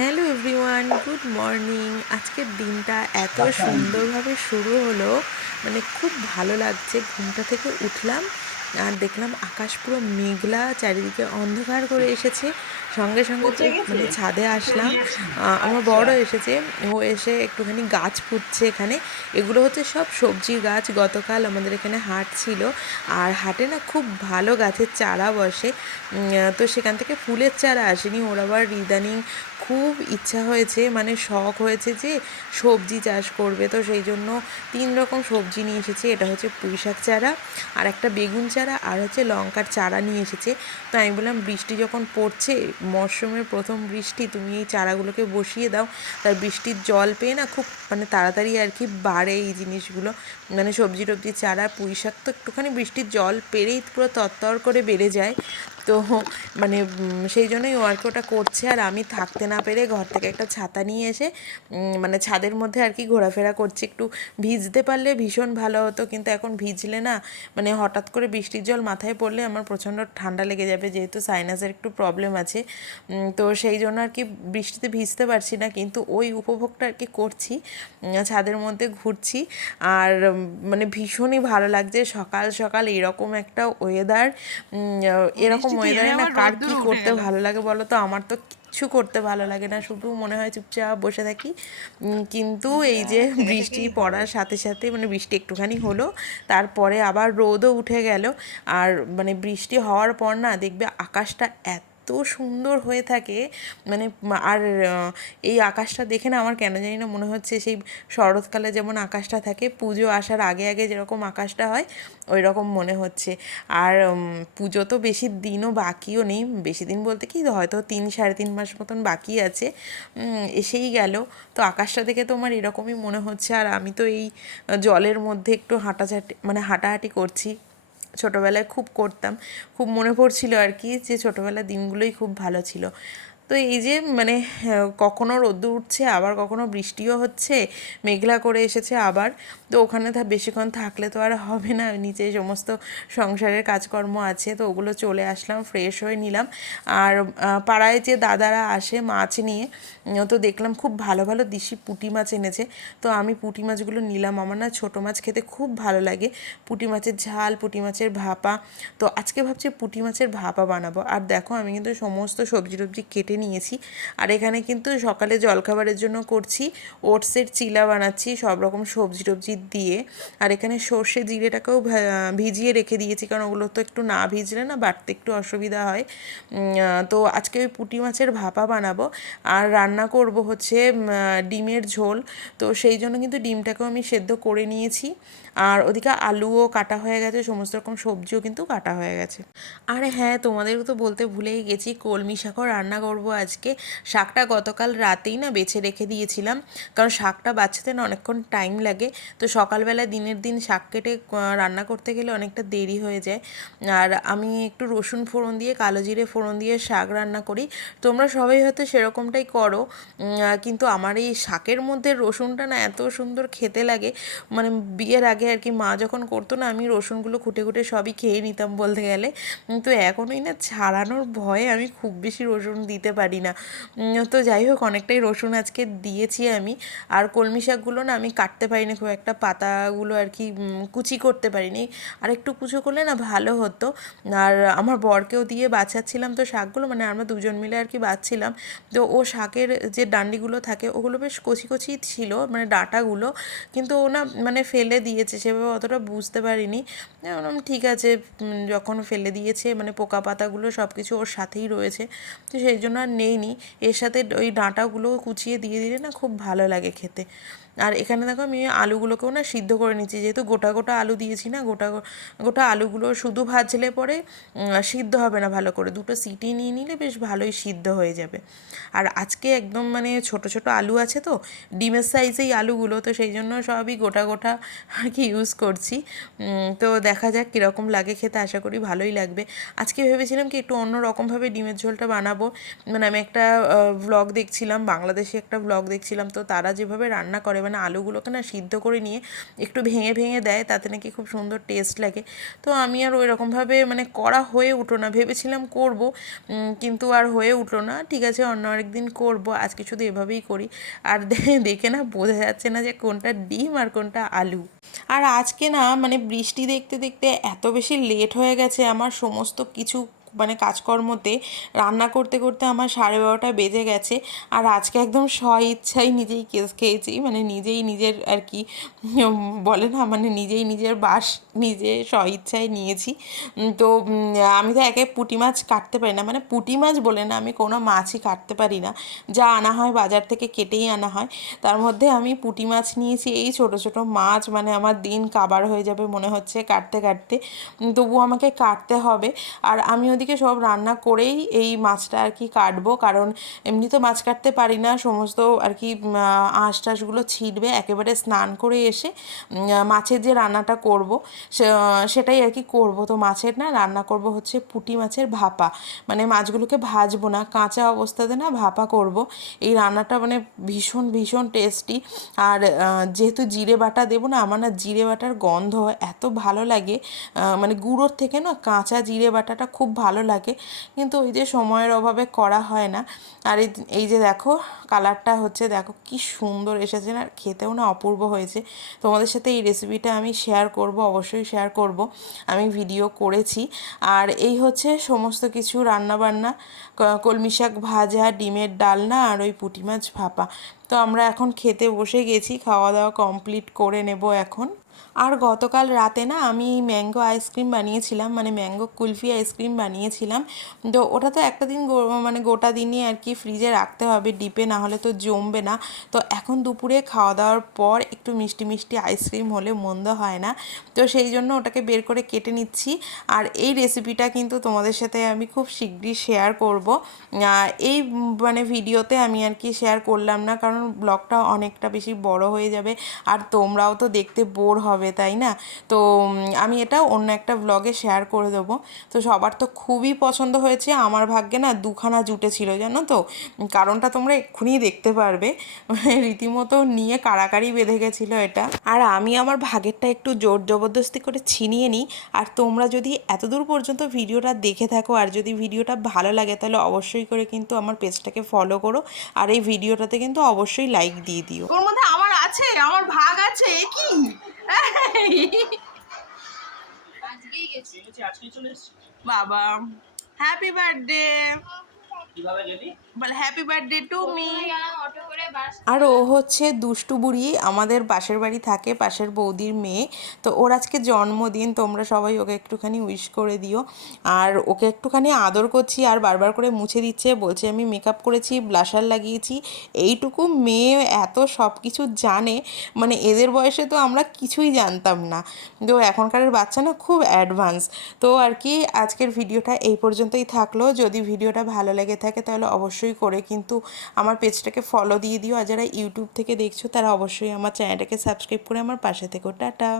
Hello everyone, good morning. আজকের দিনটা এত সুন্দরভাবে শুরু হলো, মানে খুব ভালো লাগছে। ঘুমটা থেকে উঠলাম আর দেখলাম আকাশ পুরো মেঘলা, চারিদিকে অন্ধকার করে এসেছে। সঙ্গে সঙ্গে পচে গেছে? মানে ছাদে শুকিয়ে আসলাম। দিয়েছি। আমার আচ্ছা। বড় এসেছে, ও এসে একটুখানি গাছ পুঁতছে এখানে। এগুলো হচ্ছে সব সবজির গাছ। গতকাল আমাদের এখানে হাট ছিল, আর হাটে না খুব ভালো গাছের চারা বসে। তো সেখান থেকে ফুলের চারা আসেনি, ওর আবার ইদানিং খুব ইচ্ছা হয়েছে, মানে শখ হয়েছে যে সবজি চাষ করবে। তো সেই জন্য 3 রকম সবজি নিয়ে এসেছে। এটা হচ্ছে পুঁই শাক চারা, আর একটা বেগুন চারা, আর হচ্ছে লঙ্কার চারা নিয়ে এসেছে। তো আমি বললাম, বৃষ্টি যখন পড়ছে, মরশুমের প্রথম বৃষ্টি, তুমি এই চারাগুলোকে বসিয়ে দাও। তার বৃষ্টির জল পেয়ে না খুব মানে তাড়াতাড়ি আর কি বাড়ে এই জিনিসগুলো, মানে সবজি টবজি চারা। পুঁই শাক তো একটুখানি বৃষ্টির জল পেরেই পুরো তরতর করে বেড়ে যায়। তো মানে সেই জন্যই ও আর কি ওটা করছে। আর আমি থাকতে না পেরে ঘর থেকে একটা ছাতা নিয়ে এসে মানে ছাদের মধ্যে আর কি ঘোরাফেরা করছি। একটু ভিজতে পারলে ভীষণ ভালো হতো, কিন্তু এখন ভিজলে না, মানে হঠাৎ করে বৃষ্টির জল মাথায় পড়লে আমার প্রচণ্ড ঠান্ডা লেগে যাবে, যেহেতু সাইনাসের একটু প্রবলেম আছে। তো সেই জন্য আর কি বৃষ্টিতে ভিজতে পারছি না, কিন্তু ওই উপভোগটা আর কি করছি। ছাদের মধ্যে ঘুরছি। আর মানে ভীষণই ভালো লাগছে সকাল সকাল এরকম একটা ওয়েদার। এরকম বৃষ্টি থেমে ওয়েদারে না আবার কার কী রোদ্দুর উঠে করতে গেল। ভালো লাগে বলো তো? আমার তো কিচ্ছু করতে ভালো লাগে না, শুধু মনে হয় চুপচাপ বসে থাকি। কিন্তু এই যে ছেড়ে বৃষ্টি থেকেই হবে। পড়ার সাথে সাথে, মানে বৃষ্টি একটুখানি হলো, তারপরে আবার রোদও উঠে গেল। আর মানে বৃষ্টি হওয়ার পর না দেখবে আকাশটা এত সুন্দর হয়ে থাকে, মানে আর এই আকাশটা দেখে না আমার কেন জানি না মনে হচ্ছে সেই শরৎকালে যেমন আকাশটা থাকে, পুজো আসার আগে আগে যেরকম আকাশটা হয়, ওই রকম মনে হচ্ছে। আর পুজো তো বেশি দিনও বাকিও নেই, বেশি দিন বলতে কি হয়তো 3-3.5 মাস মতন বাকি আছে। এসেই গেল। তো আকাশটা দেখে তো আমার এরকমই মনে হচ্ছে। আর আমি তো এই জলের মধ্যে একটু মানে হাঁটাহাঁটি করছি। ছোটোবেলায় খুব করতাম, খুব মনে পড়ছিল আর কি যে ছোটোবেলার দিনগুলোই খুব ভালো ছিল। তো এই যে মানে কখনো রোদ্দুর উঠছে, আবার কখনো বৃষ্টিও হচ্ছে, মেঘলা করে এসেছে আবার। তো ওখানে বেশিক্ষণ থাকলে তো আর হবে না, নিচে সমস্ত সংসারের কাজকর্ম আছে, তো ওগুলো চলে আসলাম, ফ্রেশ হয়ে নিলাম। আর পাড়ায় যে দাদারা আসে মাছ নিয়ে, তো দেখলাম খুব ভালো ভালো দেশি পুঁটি মাছ এনেছে। তো আমি পুঁটি মাছগুলো নিলাম। আমার না ছোটো মাছ খেতে খুব ভালো লাগে, পুঁটি মাছের ঝাল, পুঁটি মাছের ভাপা। তো আজকে ভাবছি পুঁটি মাছের ভাপা বানাবো। আর দেখো আমি কিন্তু সমস্ত সবজি টবজি কেটে নিয়েছি। আর এখানে কিন্তু সকালে জলখাবারের জন্য করছি ওটসের চিলা বানাচ্ছি সব রকম সবজি টবজি দিয়ে। আর এখানে সর্ষে জিরেটাকেও ভিজিয়ে রেখে দিয়েছি, কারণ ওগুলো তো একটু না ভিজলে না বাটতে একটু অসুবিধা হয়। তো আজকে ওই পুঁটি মাছের ভাপা বানাবো। আর রান্না করব হচ্ছে ডিমের ঝোল। তো সেই জন্য কিন্তু ডিমটাকেও আমি সেদ্ধ করে নিয়েছি। আর ওদিকে আলুও কাটা হয়ে গেছে, সমস্ত রকম সবজিও কিন্তু কাটা হয়ে গেছে। আরে হ্যাঁ, তোমাদেরও তো বলতে ভুলেই গেছি, কলমি শাকও রান্না করব আজকে। শাকটা গতকাল রাতেই না বেছে রেখে দিয়েছিলাম, কারণ শাকটা বাছতে না অনেকক্ষণ টাইম লাগে। তো সকালবেলা দিনের দিন শাক কেটে রান্না করতে গেলে অনেকটা দেরি হয়ে যায়। আর আমি একটু রসুন ফোড়ন দিয়ে, কালো জিরে ফোড়ন দিয়ে শাক রান্না করি। তোমরা সবাই হয়তো সেরকমটাই করো, কিন্তু আমার এই শাকের মধ্যে রসুনটা না এত সুন্দর খেতে লাগে। মানে বিয়ের আগে আর কি মা যখন করতো না, আমি রসুনগুলো খুঁটে খুঁটে সবই খেয়ে নিতাম বলতে গেলে। কিন্তু এখনই না ছাড়ানোর ভয়ে আমি খুব বেশি রসুন দিতে পারি না। তো যাই হোক, অনেকটাই রসুন আজকে দিয়েছি আমি। আর কলমি শাকগুলো না আমি কাটতে পারিনি খুব একটা, পাতাগুলো আর কি কুচি করতে পারিনি। আর একটু কুচো করলে না ভালো হতো। আর আমার বরকেও দিয়ে বাছাচ্ছিলাম তো শাকগুলো, মানে আমরা দুজন মিলে আর কি বাছছিলাম। তো ও শাকের যে ডান্ডিগুলো থাকে ওগুলো বেশ কচি কচি ছিল, মানে ডাঁটাগুলো, কিন্তু ও না মানে ফেলে দিয়েছে, সেভাবে অতটা বুঝতে পারিনি। বললাম ঠিক আছে, যখন ফেলে দিয়েছে মানে পোকা পাতাগুলো সব কিছু ওর সাথেই রয়েছে, তো সেই জন্য আর নেইনি। এর সাথে ওই ডাঁটাগুলো কুচিয়ে দিয়ে দিলে না খুব ভালো লাগে খেতে। আর এখানে দেখো আমি আলুগুলোকেও না সিদ্ধ করে নিচ্ছি, যেহেতু গোটা গোটা আলু দিয়েছি না, গোটা গোটা আলুগুলো শুধু ভাজলে পরে সিদ্ধ হবে না ভালো করে, দুটো সিটি নিয়ে নিলে বেশ ভালোই সিদ্ধ হয়ে যাবে। আর আজকে একদম মানে ছোট ছোট আলু আছে তো, ডিমের সাইজেই আলুগুলো, তো সেই জন্য সবই গোটা গোটা আর কি ইউজ করছি। তো দেখা যাক কীরকম লাগে খেতে, আশা করি ভালোই লাগবে। আজকে ভেবেছিলাম কি একটু অন্য রকমভাবে ডিমের ঝোলটা বানাবো। মানে আমি একটা ভ্লগ দেখছিলাম, বাংলাদেশি একটা ভ্লগ দেখছিলাম, তো তারা যেভাবে রান্না করে মানে আলুগুলোকে না সিদ্ধ করে নিয়ে একটু ভেঙে ভেঙে দেয়, তাতে নাকি খুব সুন্দর টেস্ট লাগে। তো আমি আর ওই রকমভাবে মানে করা হয়ে উঠলো না, ভেবেছিলাম করব কিন্তু আর হয়ে উঠলো না। ঠিক আছে, অন্য আরেকদিন করব, আজকে শুধু এভাবেই করি। আর দেখে না বোঝা যাচ্ছে না যে কোনটা ডিম আর কোনটা আলু। আর আজকে না মানে বৃষ্টি দেখতে দেখতে এত বেশি লেট হয়ে গেছে আমার সমস্ত কিছু মানে কাজকর্মতে, রান্না করতে করতে আমার 12:30 বেজে গেছে। আর আজকে একদম ইচ্ছাই নিজেই কেস খেয়েছি, মানে নিজেই নিজের আর কি বলে না, মানে নিজেই নিজের বাস নিজে ইচ্ছায় নিয়েছি। তো আমি তো একে পুঁটি মাছ কাটতে পারি না, মানে পুঁটি মাছ বলে না, আমি কোনো মাছই কাটতে পারি না, যা আনা হয় বাজার থেকে কেটেই আনা হয়। তার মধ্যে আমি পুঁটি মাছ নিয়েছি, এই ছোট ছোট মাছ, মানে আমার দিন কাবার হয়ে যাবে মনে হচ্ছে কাটতে কাটতে, তবুও আমাকে কাটতে হবে। আর আমি ওদিকে সব রান্না করেই এই মাছটা আর কি কাটবো, কারণ এমনি তো মাছ কাটতে পারি না, সমস্ত আর কি আঁশ টাশগুলো ছিটবে। একেবারে স্নান করে এসে মাছের যে রান্নাটা করব সেটাই আর কি করব। তো মাছের না রান্না করব হচ্ছে পুঁটি মাছের ভাপা, মানে মাছগুলোকে ভাজবো না, কাঁচা অবস্থাতে না ভাপা করব। এই রান্নাটা মানে ভীষণ ভীষণ টেস্টি। আর যেহেতু জিরে বাটা দেবো না, আমার না জিরে বাটার গন্ধ এত ভালো লাগে, মানে গুঁড়োর থেকে না কাঁচা জিরে বাটাটা খুব ভালো লাগে, কিন্তু ওই যে সময়ের অভাবে করা হয় না। আর এই যে দেখো কালারটা হচ্ছে, দেখো কি সুন্দর এসেছে না, খেতেও না অপূর্ব হয়েছে। তোমাদের সাথে এই রেসিপিটা আমি শেয়ার করব, অবশ্যই শেয়ার করব, আমি ভিডিও করেছি। আর এই হচ্ছে সমস্ত কিছু রান্নাবান্না, কলমি শাক ভাজা, ডিমের ডালনা আর ওই পুঁটি মাছ ভাপা। তো আমরা এখন খেতে বসে গেছি, খাওয়া দাওয়া কমপ্লিট করে নেব এখন। আর গতকাল রাতে না আমি ম্যাঙ্গো আইসক্রিম বানিয়েছিলাম, মানে ম্যাঙ্গো কুলফি আইসক্রিম বানিয়েছিলাম। তো ওটা তো একটা দিন মানে গোটা দিনই আর কি ফ্রিজে রাখতে হবে ডিপে, না হলে তো জমবে না। তো এখন দুপুরে খাওয়া দাওয়ার পর একটু মিষ্টি মিষ্টি আইসক্রিম হলে মন্দ হয় না, তো সেই জন্য ওটাকে বের করে কেটে নিচ্ছি। আর এই রেসিপিটা কিন্তু তোমাদের সাথে আমি খুব শীঘ্রই শেয়ার করব। এই মানে ভিডিওতে আমি আর কি শেয়ার করলাম না, কারণ ব্লগটা অনেকটা বেশি বড় হয়ে যাবে, আর তোমরাও তো দেখতে বোর হবে, তাই না? তো আমি এটা অন্য একটা ব্লগে শেয়ার করে দেবো। তো সবার তো খুবই পছন্দ হয়েছে, আমার ভাগ্যে না দুখানা জুটেছিল জানো তো, কারণটা তোমরা এক্ষুনি দেখতে পারবে, মানে রীতিমতো নিয়ে কাড়াকাড়ি বেঁধে গেছিলো এটা। আর আমি আমার ভাগেরটা একটু জোর জবরদস্তি করে ছিনিয়ে নিই। আর তোমরা যদি এতদূর পর্যন্ত ভিডিওটা দেখে থাকো আর যদি ভিডিওটা ভালো লাগে, তাহলে অবশ্যই করে কিন্তু আমার পেজটাকে ফলো করো, আর এই ভিডিওটাতে কিন্তু অবশ্যই লাইক দিয়ে দিও। ওর মধ্যে আমার আছে, আমার ভাগ আছে কি বাবা। হ্যাপি বার্থডে, বল হ্যাপি বার্থডে টু মি। আর ও হচ্ছে দুষ্টু বুড়ি, আমাদের পাশের বাড়ি থাকে, পাশের বৌদির মেয়ে। তো ওর আজকে জন্মদিন, তোমরা সবাই ওকে একটুখানি উইশ করে দিও। আর ওকে একটুখানি আদর করছি, আর বারবার করে মুছে দিচ্ছে, বলছে আমি মেকআপ করেছি, ব্লাশার লাগিয়েছি। এইটুকু মেয়ে এত সব কিছু জানে, মানে এদের বয়সে তো আমরা কিছুই জানতাম না, তো এখনকার বাচ্চা না খুব অ্যাডভান্স। তো আর কি আজকের ভিডিওটা এই পর্যন্তই থাকলো। যদি ভিডিওটা ভালো লেগে থাকে তাহলে অবশ্যই করে কিন্তু আমার পেজটাকে ফলো দিয়ে দিও, আর যারা ইউটিউব থেকে দেখছো তারা অবশ্যই আমার চ্যানেলটাকে সাবস্ক্রাইব করে আমার পাশে থেকো। টাটা।